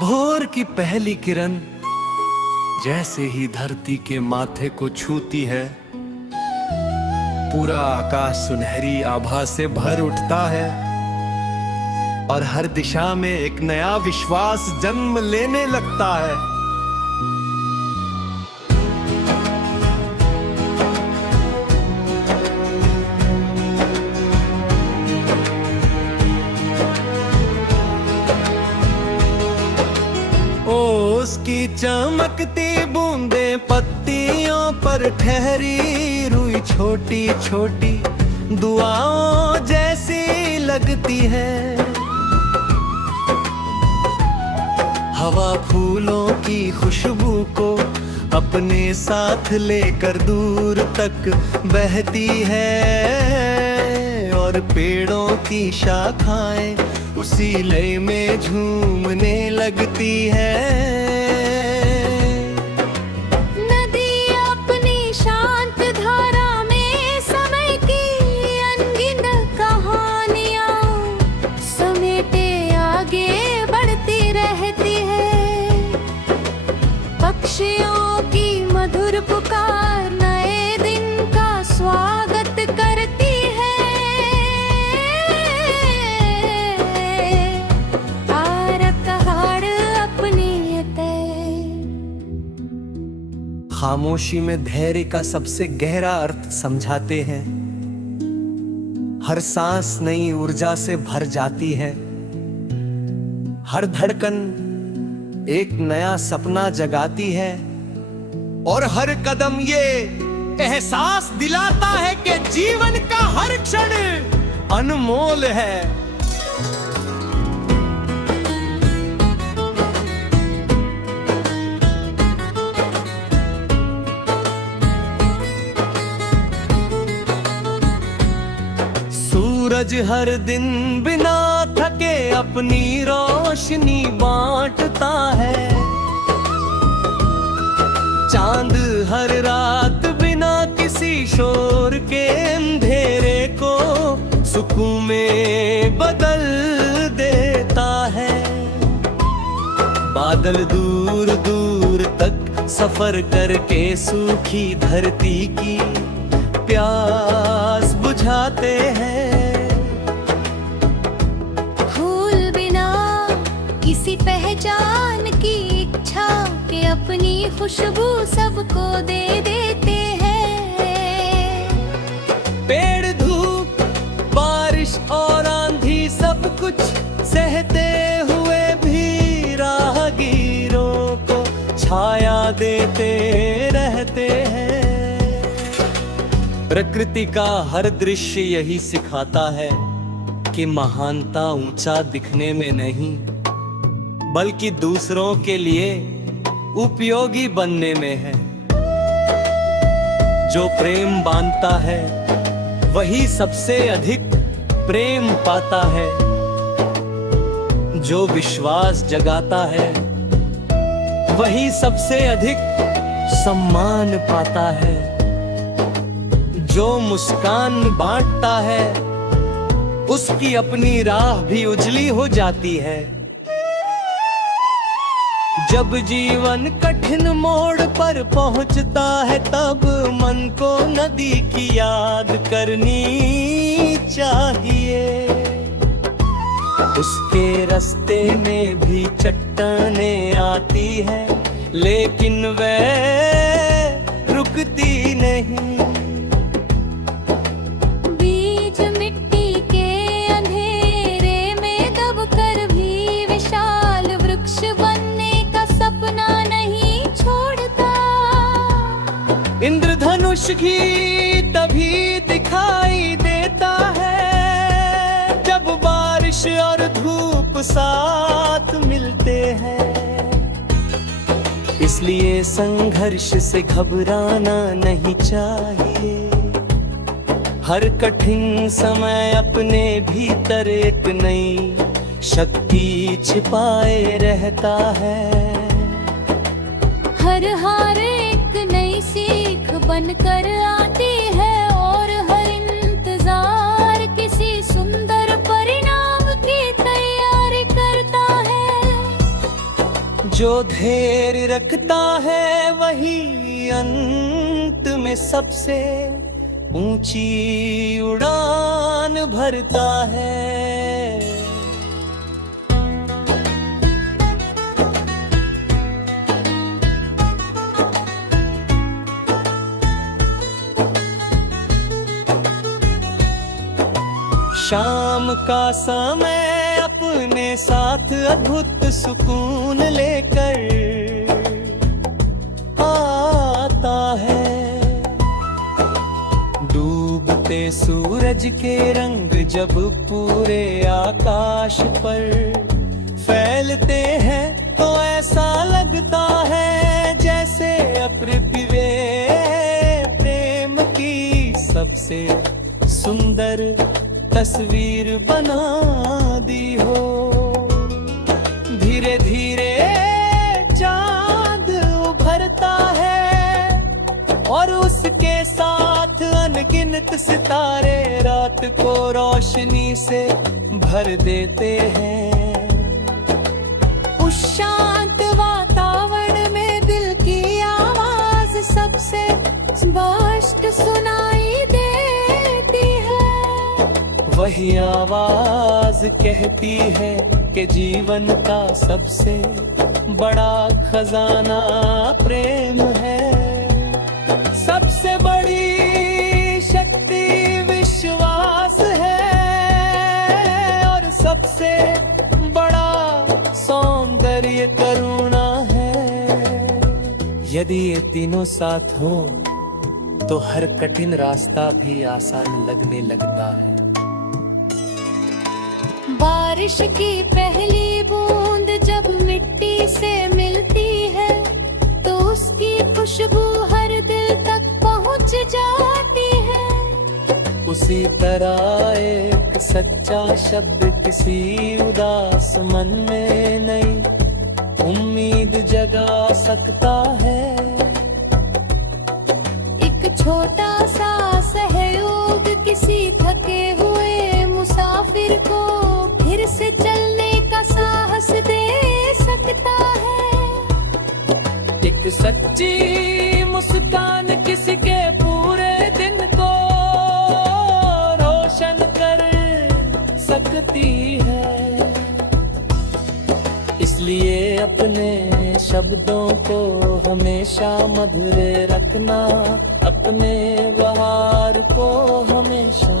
भोर की पहली किरण जैसे ही धरती के माथे को छूती है, पूरा आकाश सुनहरी आभा से भर उठता है और हर दिशा में एक नया विश्वास जन्म लेने लगता है। उसकी चमकती बूंदे पत्तियों पर ठहरी रुई छोटी छोटी दुआओं जैसी लगती है। हवा फूलों की खुशबू को अपने साथ लेकर दूर तक बहती है और पेड़ों की शाखाएं उसी लय में झूमने लगती है। नदी अपनी शांत धारा में समय की अनगिनत कहानियां समेटे आगे बढ़ती रहती है। पक्षियों की मधुर पुकार नए दिन का स्वागत करती है। खामोशी में धैर्य का सबसे गहरा अर्थ समझाते हैं। हर सांस नई ऊर्जा से भर जाती है, हर धड़कन एक नया सपना जगाती है और हर कदम ये एहसास दिलाता है कि जीवन का हर क्षण अनमोल है। सूरज हर दिन बिना थके अपनी रोशनी बांटता है। चांद हर रात बिना किसी शोर के अंधेरे को सुकून में बदल देता है। बादल दूर दूर तक सफर करके सूखी धरती की प्यास बुझाते हैं। किसी पहचान की इच्छा के अपनी खुशबू सबको दे देते हैं। पेड़ धूप बारिश और आंधी सब कुछ सहते हुए भी राहगीरों को छाया देते रहते हैं। प्रकृति का हर दृश्य यही सिखाता है कि महानता ऊंचा दिखने में नहीं बल्कि दूसरों के लिए उपयोगी बनने में है। जो प्रेम बांधता है वही सबसे अधिक प्रेम पाता है। जो विश्वास जगाता है वही सबसे अधिक सम्मान पाता है। जो मुस्कान बांटता है उसकी अपनी राह भी उजली हो जाती है। जब जीवन कठिन मोड़ पर पहुंचता है तब मन को नदी की याद करनी चाहिए। उसके रास्ते में भी चट्टानें आती है लेकिन वह रुकती नहीं। बीज मिट्टी के अंधेरे में दबकर भी विशाल वृक्ष बनने सपना नहीं छोड़ता। इंद्रधनुष ही तभी दिखाई देता है जब बारिश और धूप साथ मिलते हैं। इसलिए संघर्ष से घबराना नहीं चाहिए। हर कठिन समय अपने भीतर एक नई शक्ति छिपाए रहता है। हर हार एक नई सीख बनकर आती है और हर इंतजार किसी सुंदर परिणाम की तैयारी करता है। जो धैर्य रखता है वही अंत में सबसे ऊंची उड़ान भरता है। शाम का समय अपने साथ अद्भुत सुकून लेकर आता है। डूबते सूरज के रंग जब पूरे आकाश पर फैलते हैं तो ऐसा लगता है जैसे पृथ्वी प्रेम की सबसे सुंदर तस्वीर बना दी हो। धीरे धीरे चांद उभरता है और उसके साथ अनगिनत सितारे रात को रोशनी से भर देते हैं। उस शांत वातावरण में दिल की आवाज सबसे स्पष्ट सुनाई देती है। वही आवाज कहती है कि जीवन का सबसे बड़ा खजाना प्रेम है। सबसे बड़ी शक्ति विश्वास है और सबसे बड़ा सौंदर्य करुणा है। यदि ये तीनों साथ हो तो हर कठिन रास्ता भी आसान लगने लगता है। बारिश की पहली बूंद जब मिट्टी से मिलती है तो उसकी खुशबू हर दिल तक पहुंच जाती है। उसी तरह एक सच्चा शब्द किसी उदास मन में नई उम्मीद जगा सकता है। एक छोटा सा सहयोग किसी थके हुए मुसाफिर को फिर से चलने का साहस दे सकता है। एक सच्ची मुस्कान किसी के पूरे दिन को रोशन कर सकती है। इसलिए अपने शब्दों को हमेशा मधुर रखना, अपने व्यवहार को हमेशा